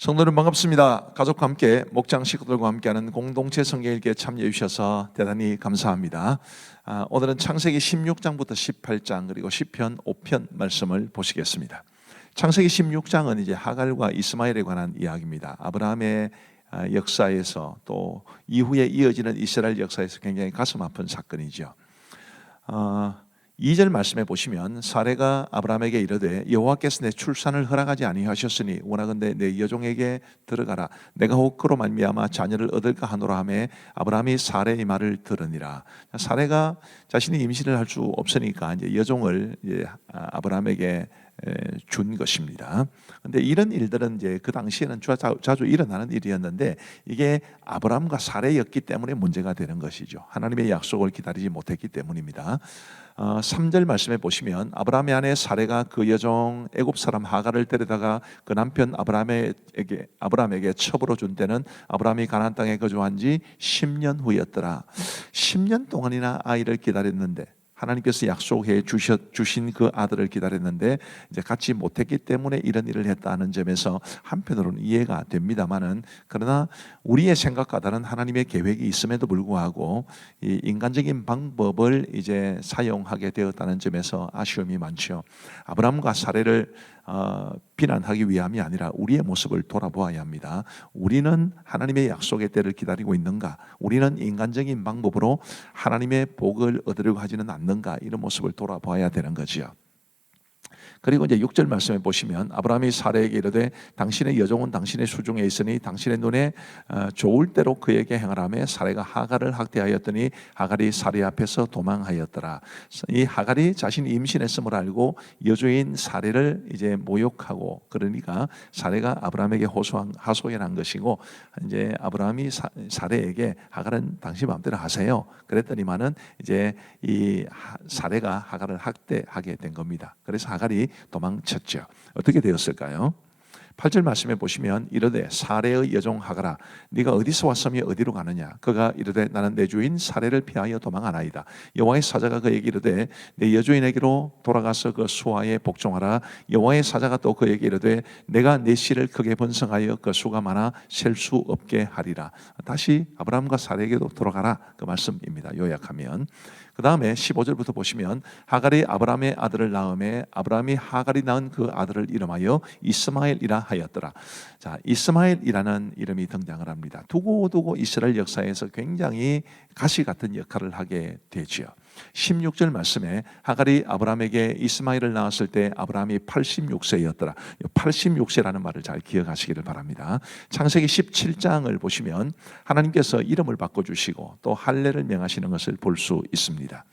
성도님 반갑습니다. 가족과 함께 목장 식구들과 함께하는 공동체 성경읽기에 참여해 주셔서 대단히 감사합니다. 오늘은 창세기 16장부터 18장 그리고 시편 5편 말씀을 보시겠습니다. 창세기 16장은 이제 하갈과 이스마엘에 관한 이야기입니다. 아브라함의 역사에서 또 이후에 이어지는 이스라엘 역사에서 굉장히 가슴 아픈 사건이죠. 2절 말씀에 보시면 사레가 아브라함에게 이르되 여호와께서 내 출산을 허락하지 아니하셨으니 원하건대 내 여종에게 들어가라. 내가 혹 그로 말미암아 자녀를 얻을까 하노라 하매 아브라함이 사레의 말을 들으니라. 사레가 자신이 임신을 할 수 없으니까 이제 여종을 아브라함에게 준 것입니다. 그런데 이런 일들은 이제 그 당시에는 자주 일어나는 일이었는데 이게 아브라함과 사레였기 때문에 문제가 되는 것이죠. 하나님의 약속을 기다리지 못했기 때문입니다. 3절 말씀에 보시면 아브라함의 아내 사레가 그 여종 애굽 사람 하갈을 데려다가 그 남편 아브라함에게 첩으로 준 때는 아브라함이 가나안 땅에 거주한 지 10년 후였더라. 10년 동안이나 아이를 기다렸는데 하나님께서 약속해 주신 그 아들을 기다렸는데 이제 갖지 못했기 때문에 이런 일을 했다는 점에서 한편으로는 이해가 됩니다만은, 그러나 우리의 생각과 다른 하나님의 계획이 있음에도 불구하고 이 인간적인 방법을 이제 사용하게 되었다는 점에서 아쉬움이 많죠. 아브라함과 사레를 비난하기 위함이 아니라 우리의 모습을 돌아보아야 합니다. 우리는 하나님의 약속의 때를 기다리고 있는가? 우리는 인간적인 방법으로 하나님의 복을 얻으려고 하지는 않는가? 이런 모습을 돌아봐야 되는 거지요. 그리고 이제 6절 말씀에 보시면 아브라함이 사레에게 이르되 당신의 여종은 당신의 수중에 있으니 당신의 눈에 좋을 대로 그에게 행하라며 사레가 하갈을 학대하였더니 하갈이 사레 앞에서 도망하였더라. 이 하갈이 자신이 임신했음을 알고 여주인 사레를 이제 모욕하고, 그러니까 사레가 아브라함에게 하소연한 것이고, 이제 아브라함이 사레에게 하갈은 당신 마음대로 하세요 그랬더니만은 이제 이 사레가 하갈을 학대하게 된 겁니다. 그래서 하갈이 도망쳤죠. 어떻게 되었을까요? 8절 말씀에 보시면 이르되 사레의 여종 하갈아 네가 어디서 왔으며 어디로 가느냐? 그가 이르되 나는 내 주인 사레를 피하여 도망하나이다. 여호와의 사자가 그에게 이르되 내 여주인에게로 돌아가서 그 수하에 복종하라. 여호와의 사자가 또 그에게 이르되 내가 내 씨를 크게 번성하여 그 수가 많아 셀 수 없게 하리라. 다시 아브라함과 사레에게도 돌아가라, 그 말씀입니다. 요약하면 그 다음에 15절부터 보시면 하갈이 아브라함의 아들을 낳음에 아브라함이 하갈이 낳은 그 아들을 이름하여 이스마엘이라 하였더라. 자, 이스마엘이라는 이름이 등장을 합니다. 두고두고 이스라엘 역사에서 굉장히 가시 같은 역할을 하게 되지요. 16절 말씀에 하갈이 아브라함에게 이스마엘을 낳았을 때 아브라함이 86세였더라. 86세라는 말을 잘 기억하시기를 바랍니다. 창세기 17장을 보시면 하나님께서 이름을 바꿔주시고 또 할례를 명하시는 것을 볼 수 있습니다.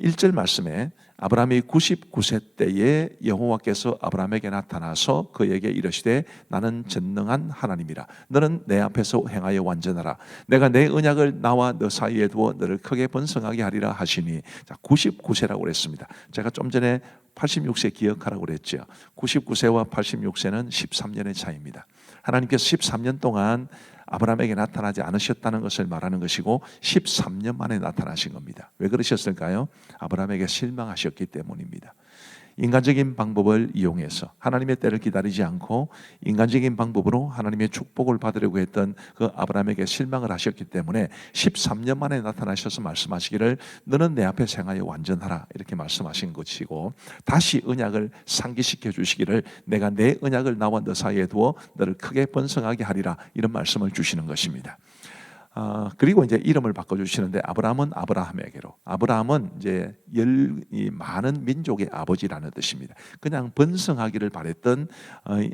1절 말씀에 아브라함이 99세 때에 여호와께서 아브라함에게 나타나서 그에게 이르시되 나는 전능한 하나님이라. 너는 내 앞에서 행하여 완전하라. 내가 내 언약을 나와 너 사이에 두어 너를 크게 번성하게 하리라 하시니, 자, 99세라고 그랬습니다. 제가 좀 전에 86세 기억하라고 그랬죠. 99세와 86세는 13년의 차이입니다. 하나님께서 13년 동안 아브라함에게 나타나지 않으셨다는 것을 말하는 것이고 13년 만에 나타나신 겁니다. 왜 그러셨을까요? 아브라함에게 실망하셨기 때문입니다. 인간적인 방법을 이용해서 하나님의 때를 기다리지 않고 인간적인 방법으로 하나님의 축복을 받으려고 했던 그 아브라함에게 실망을 하셨기 때문에 13년 만에 나타나셔서 말씀하시기를 너는 내 앞에 행하여 완전하라, 이렇게 말씀하신 것이고, 다시 언약을 상기시켜 주시기를 내가 내 언약을 나와 너 사이에 두어 너를 크게 번성하게 하리라, 이런 말씀을 주시는 것입니다. 그리고 이제 이름을 바꿔주시는데 아브라함은 아브라함에게로, 아브라함은 이제 많은 민족의 아버지라는 뜻입니다. 그냥 번성하기를 바랬던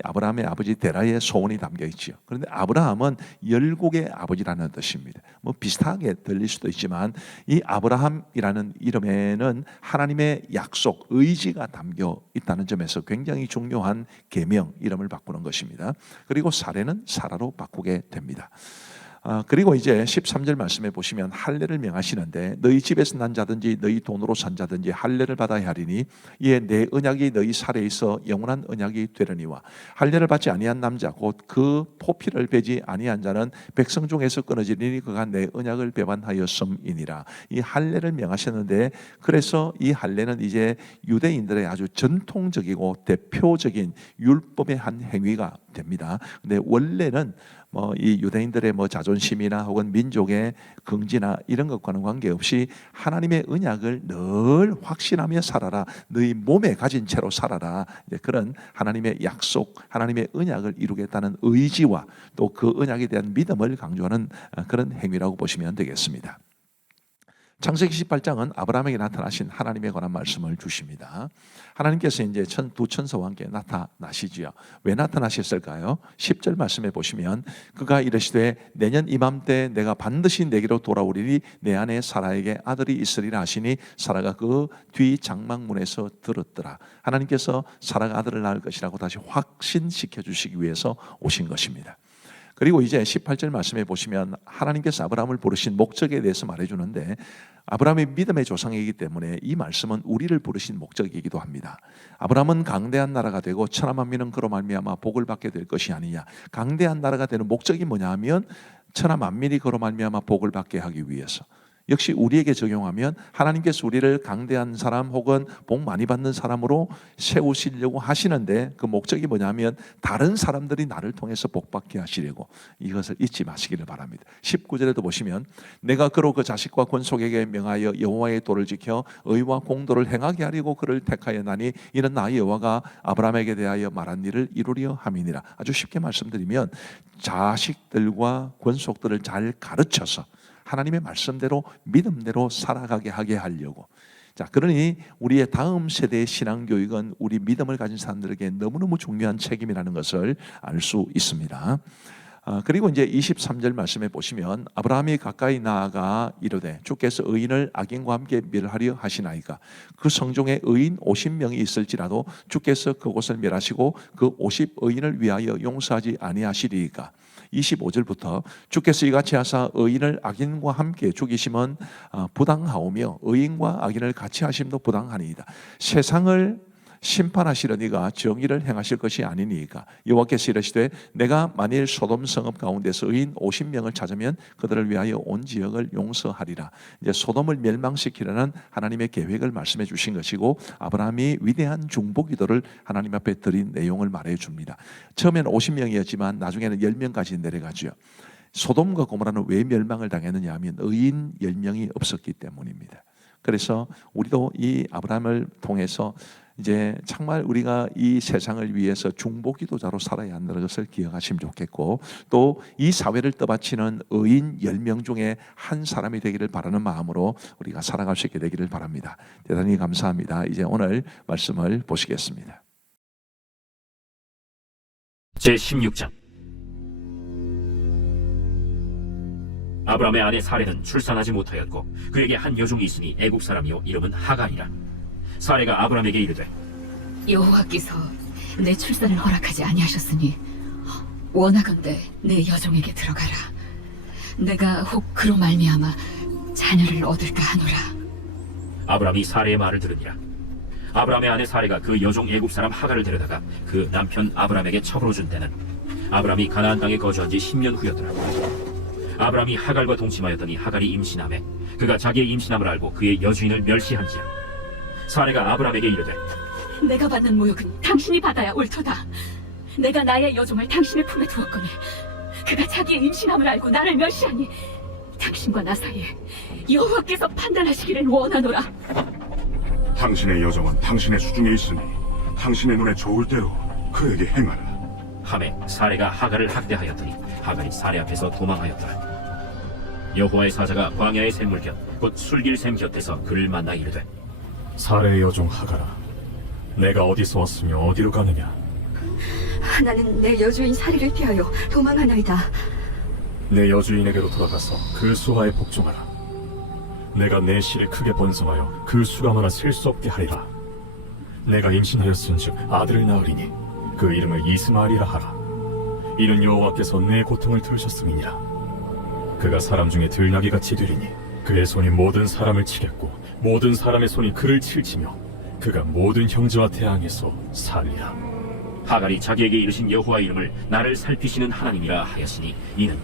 아브라함의 아버지 데라의 소원이 담겨 있지요. 그런데 아브라함은 열국의 아버지라는 뜻입니다. 뭐 비슷하게 들릴 수도 있지만 이 아브라함이라는 이름에는 하나님의 약속, 의지가 담겨 있다는 점에서 굉장히 중요한 계명, 이름을 바꾸는 것입니다. 그리고 사레는 사라로 바꾸게 됩니다. 그리고 이제 13절 말씀에 보시면 할례를 명하시는데 너희 집에서 난 자든지 너희 돈으로 산 자든지 할례를 받아야 하리니 이에 내 언약이 너희 살에 있어 영원한 언약이 되려니와 할례를 받지 아니한 남자 곧 그 포피를 베지 아니한 자는 백성 중에서 끊어지리니 그가 내 언약을 배반하였음이니라. 이 할례를 명하셨는데, 그래서 이 할례는 이제 유대인들의 아주 전통적이고 대표적인 율법의 한 행위가 됩니다. 근데 원래는 뭐 이 유대인들의 뭐 자존심이나 혹은 민족의 긍지나 이런 것과는 관계없이 하나님의 언약을 늘 확신하며 살아라. 너희 몸에 가진 채로 살아라. 이제 그런 하나님의 약속, 하나님의 언약을 이루겠다는 의지와 또 그 언약에 대한 믿음을 강조하는 그런 행위라고 보시면 되겠습니다. 창세기 18장은 아브라함에게 나타나신 하나님에 관한 말씀을 주십니다. 하나님께서 이제 두 천사와 함께 나타나시지요. 왜 나타나셨을까요? 10절 말씀에 보시면 그가 이르시되 내년 이맘때 내가 반드시 내게로 돌아오리니 내 아내 사라에게 아들이 있으리라 하시니 사라가 그 뒤 장막문에서 들었더라. 하나님께서 사라가 아들을 낳을 것이라고 다시 확신시켜 주시기 위해서 오신 것입니다. 그리고 이제 18절 말씀에 보시면 하나님께서 아브라함을 부르신 목적에 대해서 말해주는데 아브라함이 믿음의 조상이기 때문에 이 말씀은 우리를 부르신 목적이기도 합니다. 아브라함은 강대한 나라가 되고 천하 만민은 그로 말미암아 복을 받게 될 것이 아니냐. 강대한 나라가 되는 목적이 뭐냐 하면 천하 만민이 그로 말미암아 복을 받게 하기 위해서. 역시 우리에게 적용하면 하나님께서 우리를 강대한 사람 혹은 복 많이 받는 사람으로 세우시려고 하시는데 그 목적이 뭐냐면 다른 사람들이 나를 통해서 복 받게 하시려고, 이것을 잊지 마시기를 바랍니다. 19절에도 보시면 내가 그로 그 자식과 권속에게 명하여 여호와의 도를 지켜 의와 공도를 행하게 하려고 그를 택하였나니 이는 나 여호와가 아브라함에게 대하여 말한 일을 이루려 함이니라. 아주 쉽게 말씀드리면 자식들과 권속들을 잘 가르쳐서 하나님의 말씀대로 믿음대로 살아가게 하게 하려고. 자, 그러니 우리의 다음 세대의 신앙교육은 우리 믿음을 가진 사람들에게 너무너무 중요한 책임이라는 것을 알 수 있습니다. 그리고 이제 23절 말씀에 보시면 아브라함이 가까이 나아가 이르되 주께서 의인을 악인과 함께 멸하려 하시나이까 그 성중에 의인 50명이 있을지라도 주께서 그곳을 멸하시고 그 50의인을 위하여 용서하지 아니하시리이까. 25절부터 주께서 이같이 하사 의인을 악인과 함께 죽이심은 부당하오며 의인과 악인을 같이 하심도 부당하니이다. 세상을 심판하시려니가 정의를 행하실 것이 아니니까. 여호와께서 이르시되 내가 만일 소돔 성읍 가운데서 의인 50명을 찾으면 그들을 위하여 온 지역을 용서하리라. 이제 소돔을 멸망시키려는 하나님의 계획을 말씀해 주신 것이고 아브라함이 위대한 중보기도를 하나님 앞에 드린 내용을 말해 줍니다. 처음에는 50명이었지만 나중에는 10명까지 내려가죠. 소돔과 고모라는 왜 멸망을 당했느냐 하면 의인 10명이 없었기 때문입니다. 그래서 우리도 이 아브라함을 통해서 이제 정말 우리가 이 세상을 위해서 중보기도자로 살아야 한다는 것을 기억하시면 좋겠고, 또 이 사회를 떠받치는 의인 10명 중에 한 사람이 되기를 바라는 마음으로 우리가 살아갈 수 있게 되기를 바랍니다. 대단히 감사합니다. 이제 오늘 말씀을 보시겠습니다. 제16장. 아브라함의 아내 사레는 출산하지 못하였고 그에게 한 여종이 있으니 애국 사람이요 이름은 하갈이라. 사레가 아브라함에게 이르되 여호와께서 내 출산을 허락하지 아니하셨으니 원하건대 내 여종에게 들어가라. 내가 혹 그로 말미암아 자녀를 얻을까 하노라. 아브라함이 사레의 말을 들으니라. 아브라함의 아내 사레가 그 여종 애국 사람 하갈을 데려다가 그 남편 아브라함에게 첩으로 준 때는 아브라함이 가나안 땅에 거주한 지 10년 후였더라. 아브라함이 하갈과 동침하였더니 하갈이 임신하매 그가 자기의 임신함을 알고 그의 여주인을 멸시한지라. 사레가 아브라함에게 이르되 내가 받는 모욕은 당신이 받아야 옳도다. 내가 나의 여종을 당신의 품에 두었거늘 그가 자기의 임신함을 알고 나를 멸시하니 당신과 나 사이에 여호와께서 판단하시기를 원하노라. 당신의 여종은 당신의 수중에 있으니 당신의 눈에 좋을 대로 그에게 행하라. 하매 사레가 하갈을 학대하였더니 하갈이 사레 앞에서 도망하였더라. 여호와의 사자가 광야의 샘물 곁 곧 술길샘 곁에서 그를 만나 이르되 사레의 여종 하갈아, 내가 어디서 왔으며 어디로 가느냐? 나는 내 여주인 사리를 피하여 도망하나이다. 내 여주인에게로 돌아가서 그 수하에 복종하라. 내가 내 실을 크게 번성하여 그 수가 너나 셀 수 없게 하리라. 내가 임신하였은즉 아들을 낳으리니 그 이름을 이스마엘이라 하라. 이는 여호와께서 내 고통을 들으셨음이니라. 그가 사람 중에 들나귀같이 되리니 그의 손이 모든 사람을 치겠고 모든 사람의 손이 그를 칠지며 그가 모든 형제와 대항해서 살리라. 하갈이 자기에게 이르신 여호와 이름을 나를 살피시는 하나님이라 하였으니 이는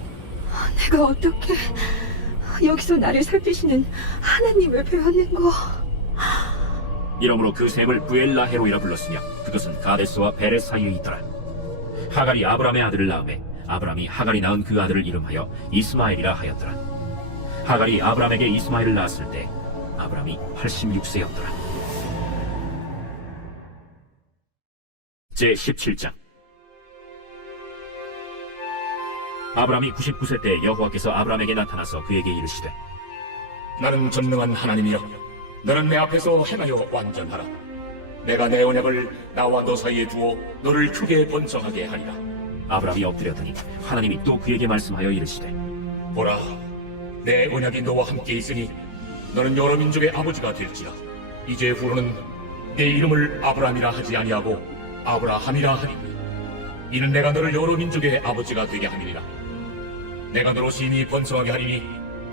내가 어떻게 여기서 나를 살피시는 하나님을 배웠는고. 이러므로 그 샘을 부엘라헤로이라 불렀으며 그것은 가데스와 베레 사이에 있더라. 하갈이 아브람의 아들을 낳음에 아브람이 하갈이 낳은 그 아들을 이름하여 이스마엘이라 하였더라. 하갈이 아브람에게 이스마엘을 낳았을 때 아브람이 86세였더라. 제17장. 아브람이 99세 때 여호와께서 아브람에게 나타나서 그에게 이르시되 나는 전능한 하나님이여, 너는 내 앞에서 행하여 완전하라. 내가 내 언약을 나와 너 사이에 두어 너를 크게 번성하게 하리라. 아브람이 엎드렸더니 하나님이 또 그에게 말씀하여 이르시되 보라, 내 언약이 너와 함께 있으니 너는 여러 민족의 아버지가 될지라. 이제 후로는 내 이름을 아브람이라 하지 아니하고 아브라함이라 하리니 이는 내가 너를 여러 민족의 아버지가 되게 함이니라. 내가 너로 심히 번성하게 하리니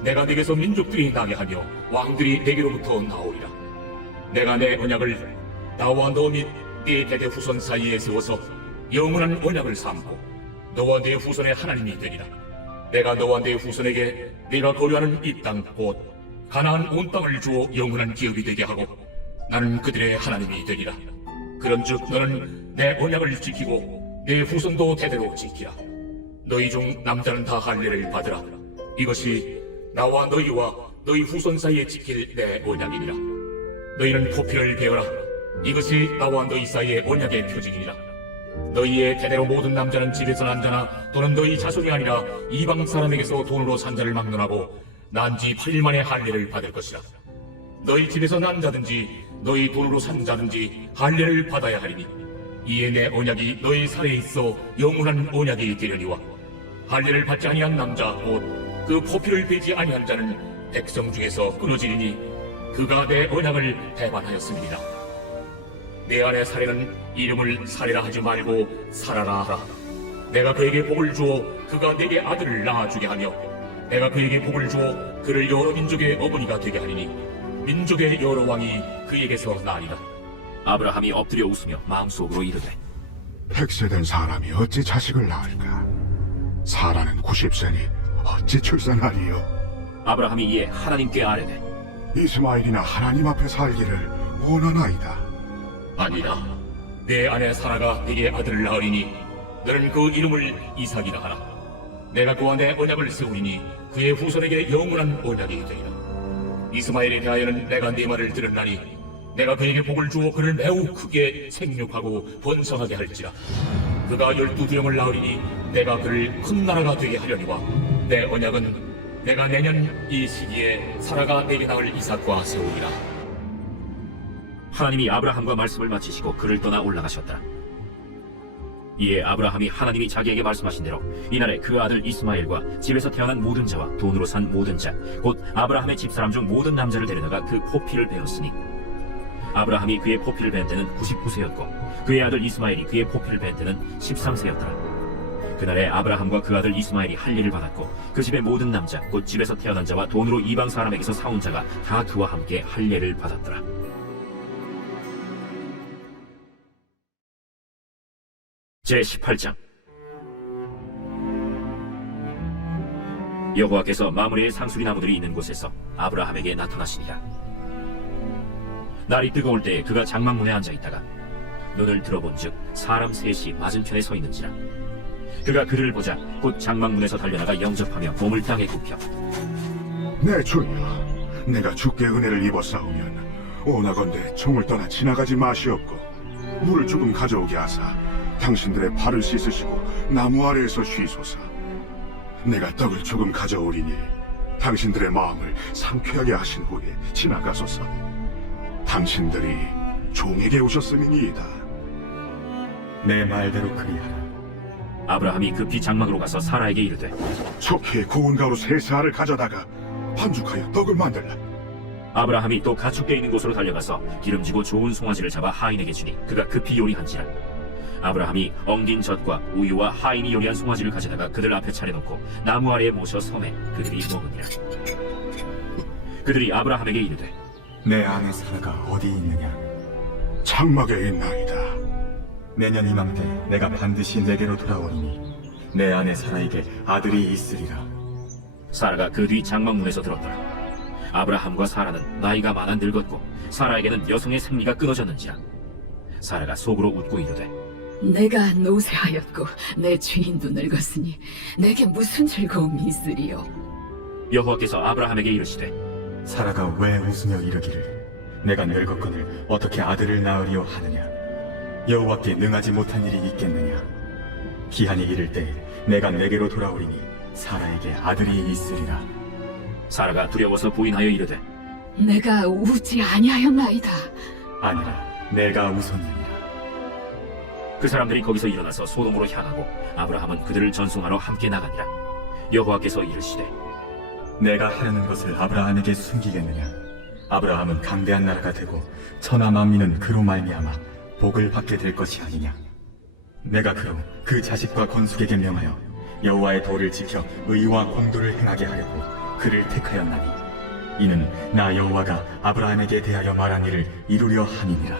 내가 네게서 민족들이 나게 하며 왕들이 네게로부터 나오리라. 내가 내 언약을 나와 너 및 네 대대 후손 사이에 세워서 영원한 언약을 삼고 너와 네 후손의 하나님이 되리라. 내가 너와 네 후손에게 네가 거류하는 이 땅 곧 가나안 온 땅을 주어 영원한 기업이 되게 하고 나는 그들의 하나님이 되리라. 그런즉 너는 내 언약을 지키고 내 후손도 대대로 지키라. 너희 중 남자는 다 할례를 받으라. 이것이 나와 너희와 너희 후손 사이에 지킬 내 언약이니라. 너희는 포피를 베어라. 이것이 나와 너희 사이의 언약의 표징이니라. 너희의 대대로 모든 남자는 집에서 난 자나 또는 너희 자손이 아니라 이방 사람에게서 돈으로 산 자를 막론하고 난 지 8일 만에 할례를 받을 것이라. 너희 집에서 난 자든지 너희 돈으로 산 자든지 할례를 받아야 하리니 이에 내 언약이 너희 살에 있어 영원한 언약이 되려니와 할례를 받지 아니한 남자 곧 그 포피를 베지 아니한 자는 백성 중에서 끊어지리니 그가 내 언약을 배반하였음이니라. 내 아내 사례는 이름을 사례라 하지 말고 사라라 하라. 내가 그에게 복을 주어 그가 내게 아들을 낳아주게 하며 내가 그에게 복을 주어 그를 여러 민족의 어머니가 되게 하리니 민족의 여러 왕이 그에게서 나리라. 아브라함이 엎드려 웃으며 마음속으로 이르되 100세 된 사람이 어찌 자식을 낳을까? 사라는 90세니 어찌 출산하리요? 아브라함이 이에 하나님께 아뢰되 이스마엘이나 하나님 앞에 살기를 원하나이다. 아니라 내 아내 사라가 네게 아들을 낳으리니 너는 그 이름을 이삭이라 하라. 내가 그와 내 언약을 세우리니 그의 후손에게 영원한 언약이 되리라. 이스마엘에 대하여는 내가 네 말을 들었나니 내가 그에게 복을 주어 그를 매우 크게 생육하고 번성하게 할지라. 그가 12두령을 낳으리니 내가 그를 큰 나라가 되게 하려니와 내 언약은 내가 내년 이 시기에 사라가 내게 낳을 이삭과 세우리라. 하나님이 아브라함과 말씀을 마치시고 그를 떠나 올라가셨다. 이에 아브라함이 하나님이 자기에게 말씀하신 대로 이날에 그 아들 이스마엘과 집에서 태어난 모든 자와 돈으로 산 모든 자 곧 아브라함의 집사람 중 모든 남자를 데려다가 그 포피를 베었으니 아브라함이 그의 포피를 벤 때는 99세였고 그의 아들 이스마엘이 그의 포피를 벤 때는 13세였더라. 그날에 아브라함과 그 아들 이스마엘이 할례를 받았고 그 집의 모든 남자 곧 집에서 태어난 자와 돈으로 이방 사람에게서 사온 자가 다 그와 함께 할례를 받았더라. 제18장. 여호와께서 마므레의 상수리 나무들이 있는 곳에서 아브라함에게 나타나시니라. 날이 뜨거울 때에 그가 장막문에 앉아 있다가 눈을 들어본즉 사람 셋이 맞은편에 서 있는지라. 그가 그를 보자 곧 장막문에서 달려나가 영접하며 몸을 땅에 굽혀 내 주여, 내가 주께 은혜를 입었사오면 오나건대 총을 떠나 지나가지 마시옵고 물을 조금 가져오게 하사 당신들의 발을 씻으시고 나무 아래에서 쉬소서. 내가 떡을 조금 가져오리니 당신들의 마음을 상쾌하게 하신 후에 지나가소서. 당신들이 종에게 오셨음이니이다. 내 말대로 그리하라. 아브라함이 급히 장막으로 가서 사라에게 이르되 속히 고운 가루 3세알을 가져다가 반죽하여 떡을 만들라. 아브라함이 또 가축대 있는 곳으로 달려가서 기름지고 좋은 송아지를 잡아 하인에게 주니 그가 급히 요리한지라. 아브라함이 엉긴 젖과 우유와 하인이 요리한 송아지를 가져다가 그들 앞에 차려놓고 나무 아래에 모셔 섬에 그들이 먹으니라. 그들이 아브라함에게 이르되 내 아내 사라가 어디 있느냐? 장막에 있나이다. 내년 이맘때 내가 반드시 내게로 돌아오리니 내 아내 사라에게 아들이 있으리라. 사라가 그 뒤 장막문에서 들었더라. 아브라함과 사라는 나이가 많아 늙었고 사라에게는 여성의 생리가 끊어졌는지라. 사라가 속으로 웃고 이르되 내가 노쇠하였고 내 주인도 늙었으니 내게 무슨 즐거움이 있으리요. 여호와께서 아브라함에게 이르시되 사라가 왜 웃으며 이르기를 내가 늙었거늘 어떻게 아들을 낳으리요 하느냐. 여호와께 능하지 못한 일이 있겠느냐. 기한이 이를 때 내가 내게로 돌아오리니 사라에게 아들이 있으리라. 사라가 두려워서 부인하여 이르되 내가 우지 아니하였나이다. 아니라 내가 웃었느니라. 그 사람들이 거기서 일어나서 소돔으로 향하고 아브라함은 그들을 전송하러 함께 나가니라. 여호와께서 이르시되 내가 하려는 것을 아브라함에게 숨기겠느냐. 아브라함은 강대한 나라가 되고 천하 만민은 그로 말미암아 복을 받게 될 것이 아니냐. 내가 그로 그 자식과 건숙에게 명하여 여호와의 도를 지켜 의와 공도를 행하게 하려고 그를 택하였나니 이는 나 여호와가 아브라함에게 대하여 말한 일을 이루려 함이니라.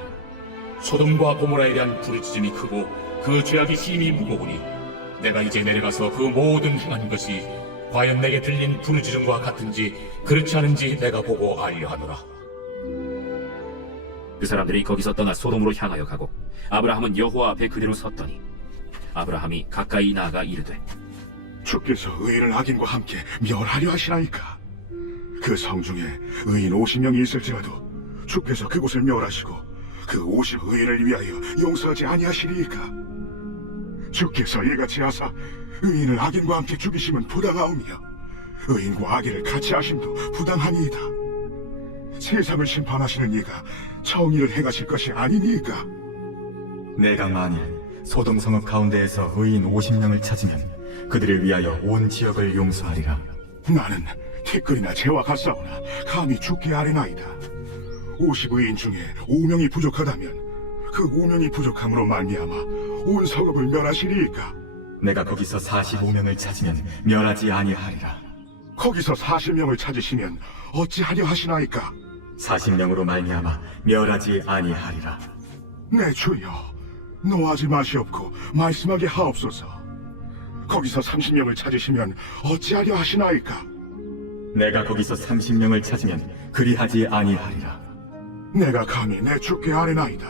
소돔과 고모라에 대한 부르짖음이 크고 그 죄악이 심히 무거우니 내가 이제 내려가서 그 모든 행한 것이 과연 내게 들린 부르짖음과 같은지 그렇지 않은지 내가 보고 알려 하노라. 그 사람들이 거기서 떠나 소돔으로 향하여 가고 아브라함은 여호와 앞에 그대로 섰더니 아브라함이 가까이 나아가 이르되 주께서 의인을 악인과 함께 멸하려 하시나이까. 그 성중에 의인 50명이 있을지라도 주께서 그곳을 멸하시고 그 50의인을 위하여 용서하지 아니하시리이까. 주께서 이같이 하사 의인을 악인과 함께 죽이심은 부당하오며 의인과 악인을 같이 하심도 부당하니이다. 세상을 심판하시는 이가 정의를 행하실 것이 아니니이까. 내가 만일 소돔 성읍 가운데에서 의인 50명을 찾으면 그들을 위하여 온 지역을 용서하리라. 나는 티끌이나 재와 같사오나 감히 죽게 아뢰나이다. 50의인 중에 5명이 부족하다면 그 5명이 부족함으로 말미암아 온 성읍을 멸하시리이까. 내가 거기서 45명을 찾으면 멸하지 아니하리라. 거기서 40명을 찾으시면 어찌하려 하시나이까. 40명으로 말미암아 멸하지 아니하리라. 내 주여, 노하지 마시옵고 말씀하게 하옵소서. 거기서 30명을 찾으시면 어찌하려 하시나이까. 내가 거기서 30명을 찾으면 그리하지 아니하리라. 내가 감히 내 주께 아뢰나이다.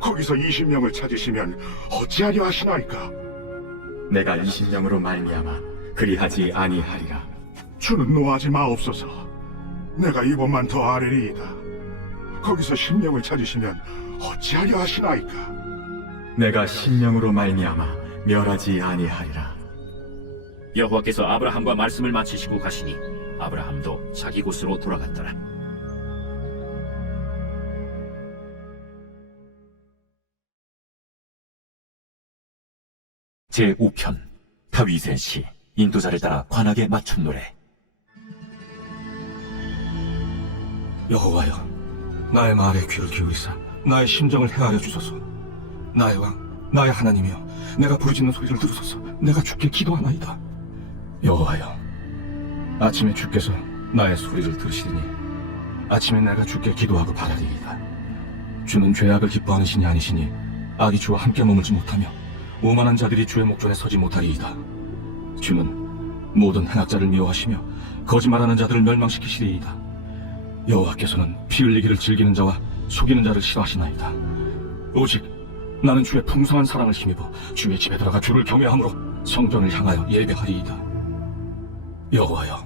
거기서 20명을 찾으시면 어찌하려 하시나이까. 내가 20명으로 말미암아 그리하지 아니하리라. 주는 노하지 마옵소서. 내가 이번만 더 아뢰리이다. 거기서 10명을 찾으시면 어찌하려 하시나이까. 내가 10명으로 말미암아 멸하지 아니하리라. 여호와께서 아브라함과 말씀을 마치시고 가시니 아브라함도 자기 곳으로 돌아갔더라. 제5편 다윗의 시 인도자를 따라 관악에 맞춘 노래. 여호와여, 나의 말에 귀를 기울이사 나의 심정을 헤아려 주소서. 나의 왕, 나의 하나님이여, 내가 부르짖는 소리를 들으소서. 내가 주께 기도하나이다. 여호와여, 아침에 주께서 나의 소리를 들으시리니 아침에 내가 주께 기도하고 바라리이다. 주는 죄악을 기뻐하는 신이 아니시니 악이 주와 함께 머물지 못하며 오만한 자들이 주의 목전에 서지 못하리이다. 주는 모든 행악자를 미워하시며 거짓말하는 자들을 멸망시키시리이다. 여호와께서는 피 흘리기를 즐기는 자와 속이는 자를 싫어하시나이다. 오직 나는 주의 풍성한 사랑을 힘입어 주의 집에 들어가 주를 경외함으로 성전을 향하여 예배하리이다. 여호와여,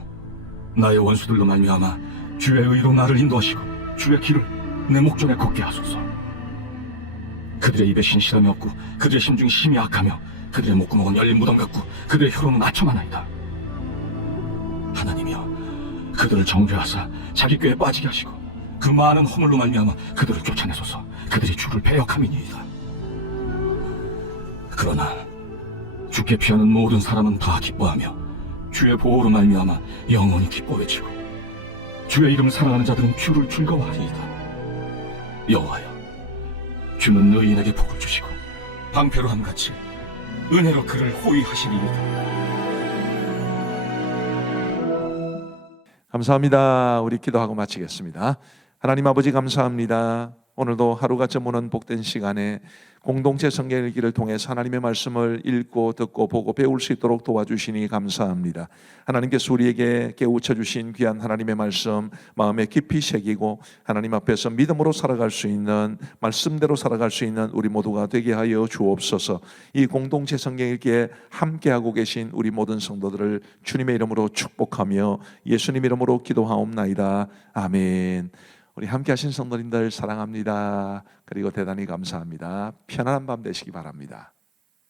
나의 원수들로 말미암아 주의 의로 나를 인도하시고 주의 길을 내 목전에 걷게 하소서. 그들의 입에 신실함이 없고 그들의 심중이 심히 악하며 그들의 목구멍은 열린 무덤 같고 그들의 혀로는 아첨하나이다. 하나님이여, 그들을 정죄하사 자기 꾀에 빠지게 하시고 그 많은 허물로 말미암아 그들을 쫓아내소서. 그들이 주를 배역함이니이다. 그러나 주께 피하는 모든 사람은 다 기뻐하며 주의 보호로 말미암아 영원히 기뻐 외치고 주의 이름을 사랑하는 자들은 주를 즐거워하리이다. 여호와여, 주는 의인에게 복을 주시고 방패로 함같이 은혜로 그를 호위하시리이다. 감사합니다. 우리 기도하고 마치겠습니다. 하나님 아버지 감사합니다. 오늘도 하루가 저무는 복된 시간에 공동체 성경 읽기를 통해서 하나님의 말씀을 읽고 듣고 보고 배울 수 있도록 도와주시니 감사합니다. 하나님께서 우리에게 깨우쳐 주신 귀한 하나님의 말씀 마음에 깊이 새기고 하나님 앞에서 믿음으로 살아갈 수 있는, 말씀대로 살아갈 수 있는 우리 모두가 되게 하여 주옵소서. 이 공동체 성경 읽기에 함께하고 계신 우리 모든 성도들을 주님의 이름으로 축복하며 예수님 이름으로 기도하옵나이다. 아멘. 우리 함께 하신 성도님들 사랑합니다. 그리고 대단히 감사합니다. 편안한 밤 되시기 바랍니다.